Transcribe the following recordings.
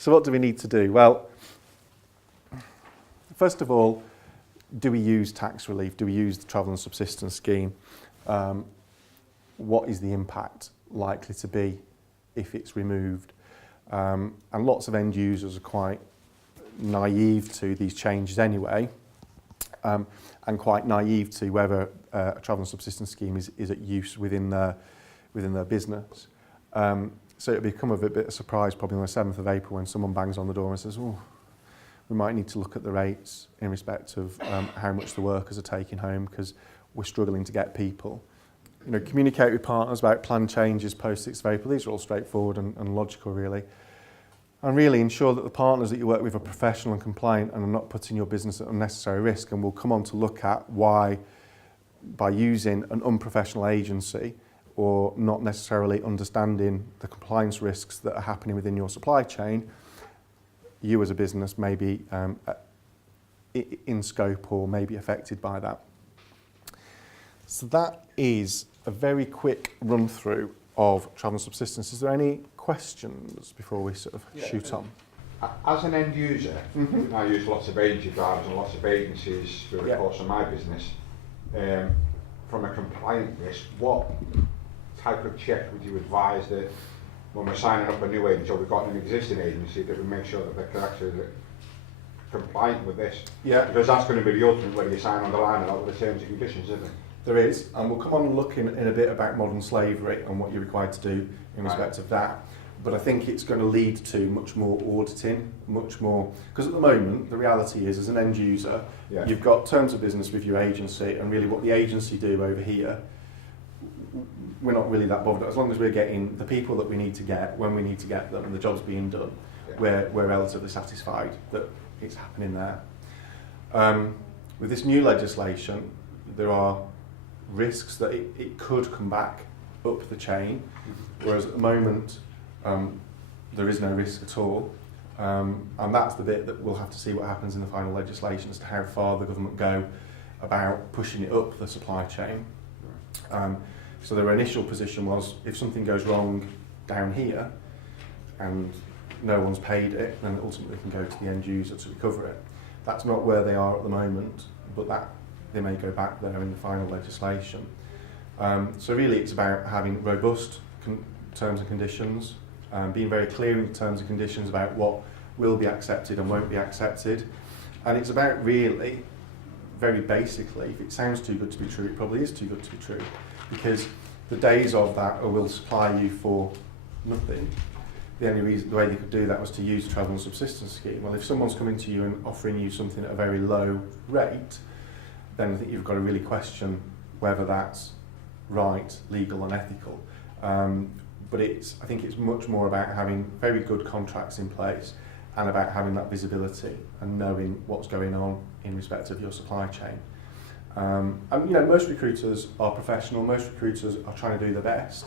So what do we need to do? Well, first of all, do we use tax relief? Do we use the travel and subsistence scheme? What is the impact likely to be if it's removed? And lots of end users are quite naive to these changes anyway, and quite naive to whether a travel and subsistence scheme is at use within their business. So it'll become a bit of a surprise probably on the 7th of April when someone bangs on the door and says, oh, we might need to look at the rates in respect of how much the workers are taking home because we're struggling to get people. You know, communicate with partners about planned changes post 6th of April. These are all straightforward and logical really. And really ensure that the partners that you work with are professional and compliant and are not putting your business at unnecessary risk. And we'll come on to look at why, by using an unprofessional agency or not necessarily understanding the compliance risks that are happening within your supply chain, you as a business may be in scope or may be affected by that. So that is a very quick run through of travel and subsistence. Is there any questions before we sort of shoot on? As an end user, I use lots of agency drivers and lots of agencies through the course of my business. From a compliant risk, what type of check would you advise that when we're signing up a new agency or we've got an existing agency that we make sure that they're actually compliant with this? Yeah. Because that's going to be the ultimate whether you sign on the line or not with the terms and conditions, isn't it? There is, and we'll come on and look in a bit about modern slavery and what you're required to do in respect of that. But I think it's going to lead to much more auditing, much more, because at the moment the reality is as an end user, you've got terms of business with your agency, and really what the agency do over here, we're not really that bothered. As long as we're getting the people that we need to get when we need to get them and the job's being done, we're relatively satisfied that it's happening there. With this new legislation, there are risks that it could come back up the chain, whereas at the moment there is no risk at all, and that's the bit that we'll have to see what happens in the final legislation as to how far the government go about pushing it up the supply chain. So their initial position was if something goes wrong down here and no one's paid it, then it ultimately can go to the end user to recover it. That's not where they are at the moment, but that they may go back there in the final legislation. So really it's about having robust terms and conditions, being very clear in terms and conditions about what will be accepted and won't be accepted. And it's about really, very basically, if it sounds too good to be true, it probably is too good to be true. Because the days of that or will supply you for nothing, the only reason, the way they could do that was to use the travel and subsistence scheme. Well, if someone's coming to you and offering you something at a very low rate, then I think you've got to really question whether that's right, legal and ethical. But I think it's much more about having very good contracts in place and about having that visibility and knowing what's going on in respect of your supply chain. And you know, most recruiters are professional, most recruiters are trying to do their best.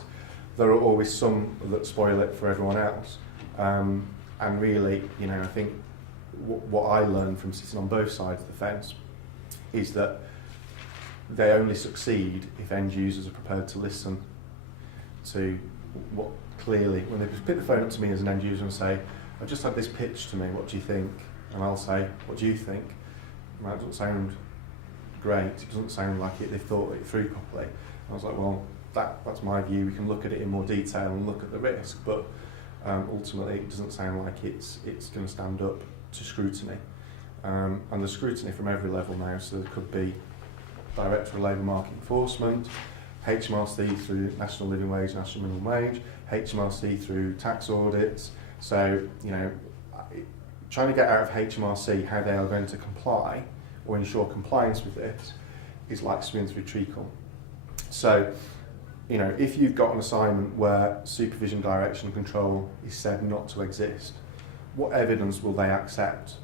There are always some that spoil it for everyone else. And really, you know, I think what I learned from sitting on both sides of the fence is that they only succeed if end users are prepared to listen to what clearly, when they pick the phone up to me as an end user and say, I've just had this pitch to me, what do you think? And I'll say, what do you think? And that doesn't sound great, it doesn't sound like they've thought it through properly. And I was like, well, that's my view, we can look at it in more detail and look at the risk, but ultimately it doesn't sound like it's going to stand up to scrutiny. And there's scrutiny from every level now, so there could be Director of Labour Market Enforcement, HMRC through National Living Wage, National Minimum Wage, HMRC through tax audits. So, you know, trying to get out of HMRC how they are going to comply or ensure compliance with this is like swimming through treacle. So, you know, if you've got an assignment where supervision, direction and control is said not to exist, what evidence will they accept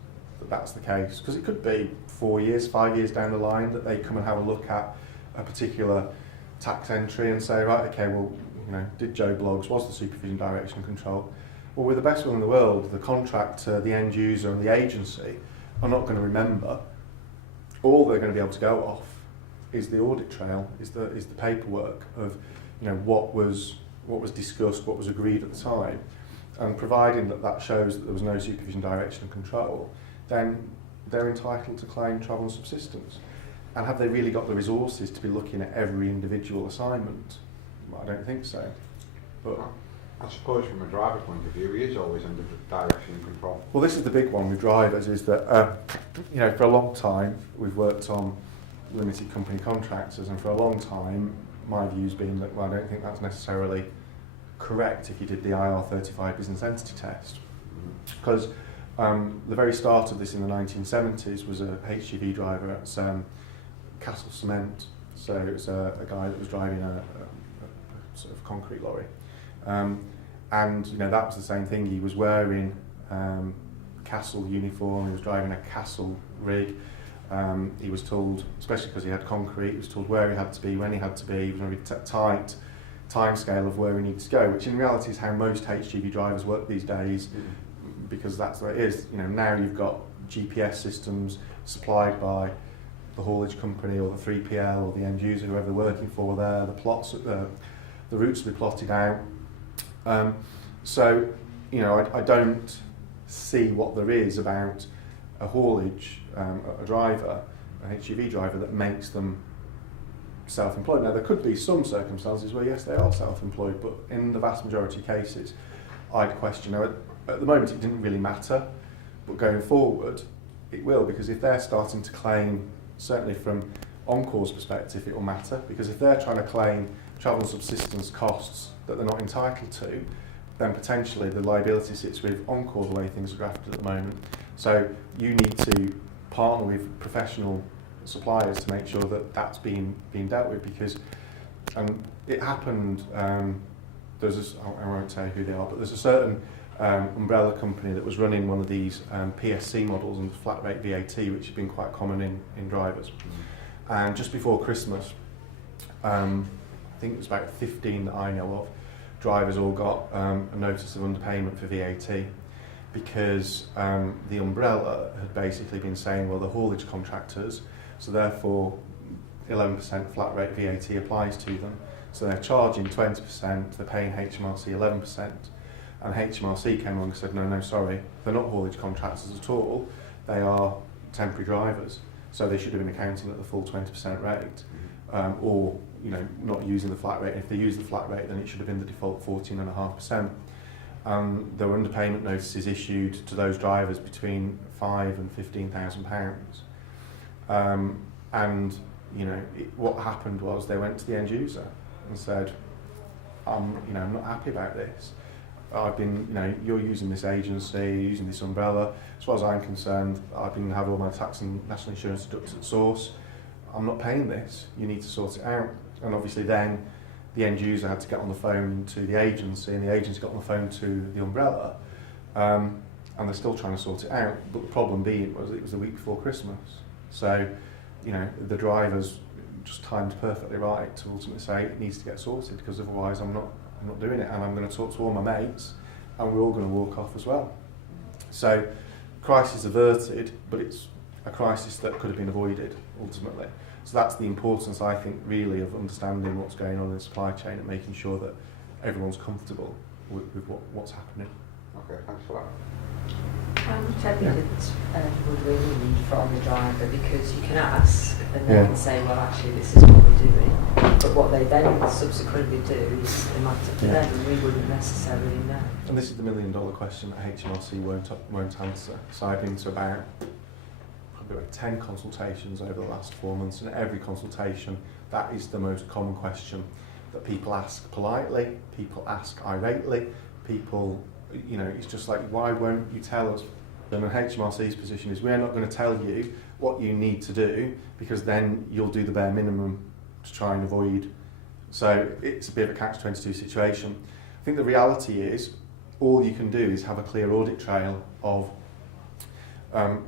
that that's the case? Because it could be 4 years, 5 years down the line that they come and have a look at a particular tax entry and say, right, okay, well, you know, did Joe Bloggs, was the supervision, direction and control? Well, with the best will in the world, the contractor, the end user and the agency are not going to remember. All they're going to be able to go off is the audit trail, is the paperwork of, you know, what was discussed, what was agreed at the time. And providing that shows that there was no supervision, direction and control, then they're entitled to claim travel and subsistence. And have they really got the resources to be looking at every individual assignment? I don't think so. But I suppose from a driver point of view, he is always under direction and control. well, this is the big one with drivers, is that for a long time we've worked on limited company contractors, and for a long time my view's been that, well, I don't think that's necessarily correct if you did the IR35 business entity test, because the very start of this in the 1970s was a HGV driver at Castle Cement. So it was a guy that was driving a sort of concrete lorry, and that was the same thing. He was wearing Castle uniform, he was driving a Castle rig. He was told, especially because he had concrete, he was told where he had to be, when he had to be. He was on a really tight time scale of where he needed to go, which in reality is how most HGV drivers work these days, because that's what it is. Now you've got GPS systems supplied by the haulage company or the 3PL or the end user, whoever they're working for there. The plots, the routes will be plotted out. So I don't see what there is about a haulage, a driver, a HGV driver, that makes them self-employed. Now, there could be some circumstances where, yes, they are self-employed, but in the vast majority of cases, I'd question. Now, at the moment, it didn't really matter, but going forward, it will, because if they're starting to claim, certainly from Encore's perspective, it will matter, because if they're trying to claim travel and subsistence costs that they're not entitled to, then potentially the liability sits with Encore the way things are drafted at the moment. So you need to partner with professional suppliers to make sure that that's being dealt with, because it happened. I won't say who they are, but there's a certain umbrella company that was running one of these PSC models and flat rate VAT, which has been quite common in drivers. And just before Christmas, I think it was about 15 that I know of, drivers all got a notice of underpayment for VAT, because the umbrella had basically been saying, well, the haulage contractors, so therefore 11% flat rate VAT applies to them, so they're charging 20%, they're paying HMRC 11%, and HMRC came along and said, no, sorry, they're not haulage contractors at all, they are temporary drivers, so they should have been accounting at the full 20% rate, or not using the flat rate. If they use the flat rate, then it should have been the default 14.5%. There were underpayment notices issued to those drivers between £5,000 and £15,000. What happened was they went to the end user and said, I'm not happy about this. I've been, you're using this agency, using this umbrella. As far as I'm concerned, I've been having all my tax and national insurance deducted at source. I'm not paying this. You need to sort it out. And obviously then the end user had to get on the phone to the agency, and the agency got on the phone to the umbrella, and they're still trying to sort it out. But the problem being was it was the week before Christmas. So, the drivers just timed perfectly right to ultimately say it needs to get sorted, because otherwise I'm not doing it, and I'm going to talk to all my mates, and we're all going to walk off as well. So, crisis averted, but it's a crisis that could have been avoided ultimately. So that's the importance, I think, really, of understanding what's going on in the supply chain and making sure that everyone's comfortable with what's happening. Okay, thanks for that. How much evidence would we need from the driver? Because you can ask and they can say, well, actually, this is what we're doing. But what they then subsequently do is a matter for them, and we wouldn't necessarily know. And this is the $1 million question that HMRC won't answer. So I've been to about 10 consultations over the last 4 months, and at every consultation, that is the most common question that people ask politely, people ask irately, people, it's just like, why won't you tell us? And HMRC's position is, we're not going to tell you what you need to do, because then you'll do the bare minimum to try and avoid. So it's a bit of a catch-22 situation. I think the reality is, all you can do is have a clear audit trail of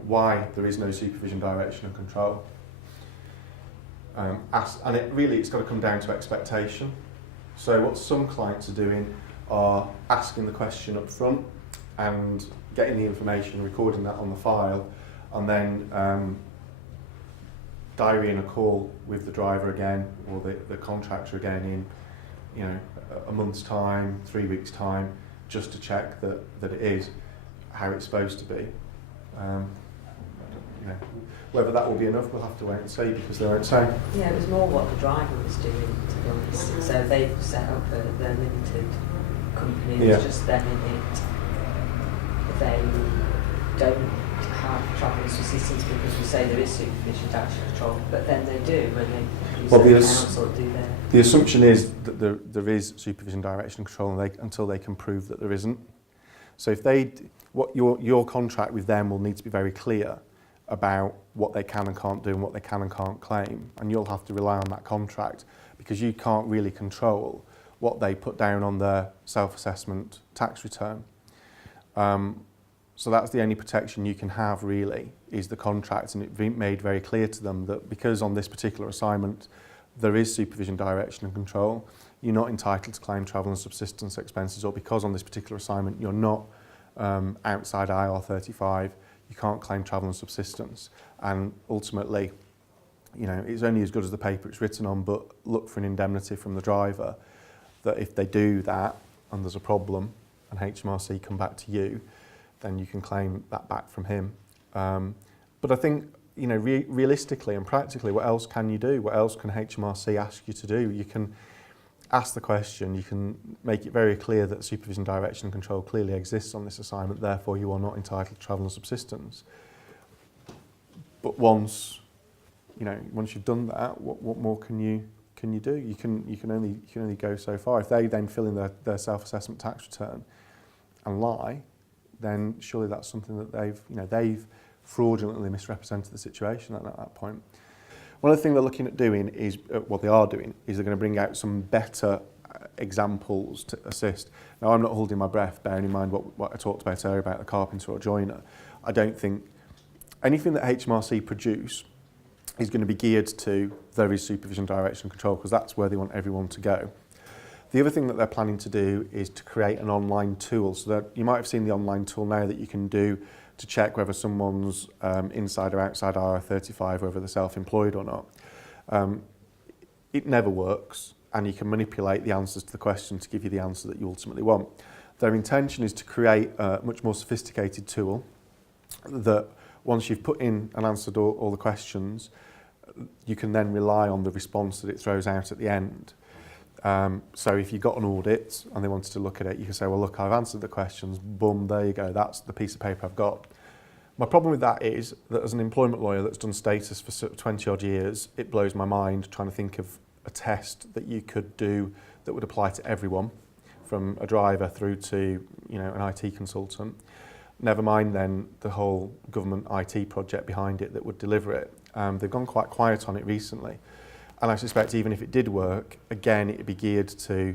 why there is no supervision, direction and control. And it's got to come down to expectation. So what some clients are doing are asking the question up front and getting the information, recording that on the file, and then diarying a call with the driver again, or the contractor again in a month's time, 3 weeks' time, just to check that it is how it's supposed to be. You know, whether that will be enough, we'll have to wait and see, because they won't say. Yeah, it was more what the driver was doing, to be honest. So they've set up their limited company, it's just them in it. They don't have travel assistance because we say there is supervision direction control, but then they do when they do accounts or do their... The assumption is that there is supervision direction control until they can prove that there isn't. So if your contract with them will need to be very clear about what they can and can't do and what they can and can't claim, and you'll have to rely on that contract, because you can't really control what they put down on their self-assessment tax return. So that's the only protection you can have, really, is the contract, and it being made very clear to them that because on this particular assignment there is supervision, direction and control, you're not entitled to claim travel and subsistence expenses, or because on this particular assignment you're not outside IR35, you can't claim travel and subsistence. And ultimately, you know, it's only as good as the paper it's written on, but look for an indemnity from the driver that if they do that and there's a problem and HMRC come back to you, then you can claim that back from him. But I think, you know, realistically and practically, what else can you do? What else can HMRC ask you to do? You can ask the question, you can make it very clear that supervision, direction and control clearly exists on this assignment, therefore you are not entitled to travel and subsistence. But once you've done that, what more can you do? You can only go so far. If they then fill in their self-assessment tax return and lie, then surely that's something that they've fraudulently misrepresented the situation at that point. One of the things they're looking at doing is, what they are doing, is they're going to bring out some better examples to assist. Now, I'm not holding my breath, bearing in mind what I talked about earlier about the carpenter or joiner. I don't think anything that HMRC produce is going to be geared to there is supervision, direction and control, because that's where they want everyone to go. The other thing that they're planning to do is to create an online tool. So that you might have seen the online tool now that you can do to check whether someone's inside or outside IR35, whether they're self-employed or not. It never works, and you can manipulate the answers to the question to give you the answer that you ultimately want. Their intention is to create a much more sophisticated tool that once you've put in and answered all the questions, you can then rely on the response that it throws out at the end. So if you got an audit and they wanted to look at it, you can say, well, look, I've answered the questions, boom, there you go, that's the piece of paper I've got. My problem with that is that as an employment lawyer that's done status for sort of 20 odd years, it blows my mind trying to think of a test that you could do that would apply to everyone, from a driver through to, you know, an IT consultant. Never mind then the whole government IT project behind it that would deliver it. They've gone quite quiet on it recently. And I suspect even if it did work, again, it would be geared to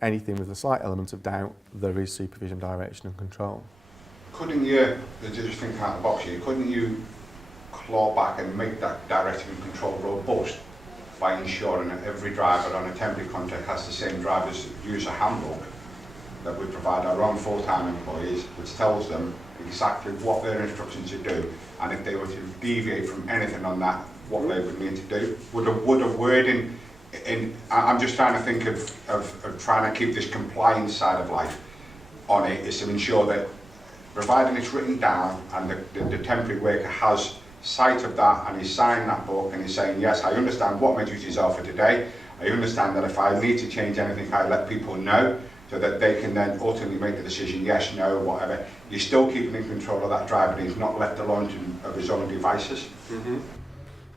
anything with a slight element of doubt, there is supervision, direction and control. Couldn't you, just think out of the box here, couldn't you claw back and make that direction and control robust by ensuring that every driver on a temporary contract has the same driver's user handbook that we provide our own full-time employees, which tells them exactly what their instructions to do, and if they were to deviate from anything on that, what they would need to do? Would a wording I'm just trying to think of trying to keep this compliance side of life on it, is to ensure that providing it's written down and the temporary worker has sight of that and he's signing that book and he's saying, yes, I understand what my duties are for today. I understand that if I need to change anything, I let people know so that they can then ultimately make the decision, yes, no, whatever. You're still keeping in control of that driver and he's not left alone of his own devices. Mm-hmm.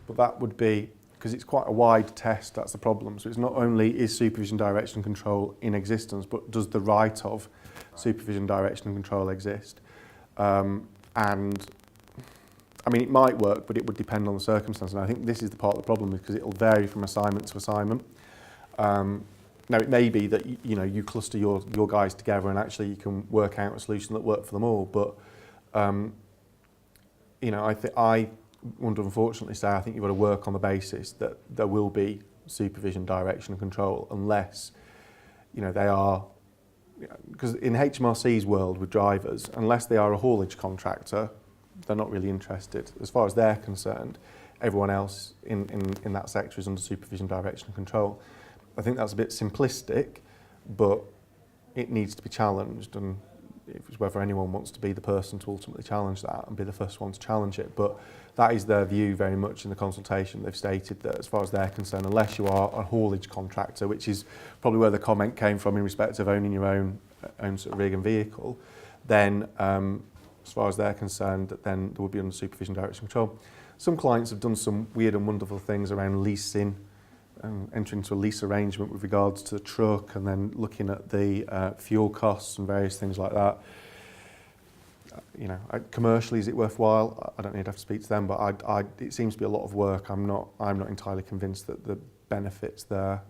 But that would be, because it's quite a wide test, that's the problem. So it's not only is supervision, direction and control in existence, but does the right of supervision, direction and control exist? And I mean, it might work, but it would depend on the circumstance. And I think this is the part of the problem, because it'll vary from assignment to assignment. Now, it may be that you cluster your guys together and actually you can work out a solution that works for them all. But I would unfortunately say I think you've got to work on the basis that there will be supervision, direction and control, unless they are. Because in HMRC's world with drivers, unless they are a haulage contractor, they're not really interested. As far as they're concerned, everyone else in that sector is under supervision, direction and control. I think that's a bit simplistic, but it needs to be challenged, and it's whether anyone wants to be the person to ultimately challenge that and be the first one to challenge it. But that is their view very much in the consultation. They've stated that as far as they're concerned, unless you are a haulage contractor, which is probably where the comment came from in respect of owning your own sort of rig and vehicle, then as far as they're concerned, then there would be under supervision, direction, control. Some clients have done some weird and wonderful things around leasing, entering into a lease arrangement with regards to the truck, and then looking at the fuel costs and various things like that. You know, commercially, is it worthwhile? I don't need to have to speak to them, but it seems to be a lot of work. I'm not entirely convinced that the benefits there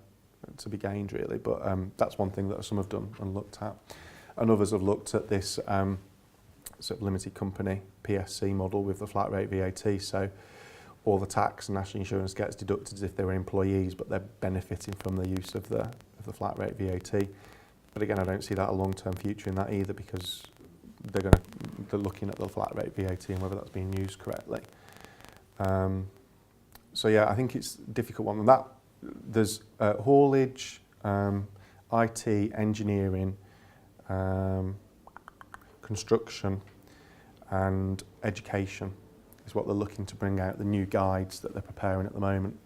to be gained, really. But that's one thing that some have done and looked at, and others have looked at this sort of limited company PSC model with the flat rate VAT. So all the tax and national insurance gets deducted as if they were employees, but they're benefiting from the use of the flat rate VAT. But again, I don't see that a long-term future in that either, because they're looking at the flat rate VAT and whether that's being used correctly. So yeah, I think it's a difficult one. And that there's haulage, IT, engineering, construction, and education is what they're looking to bring out, the new guides that they're preparing at the moment.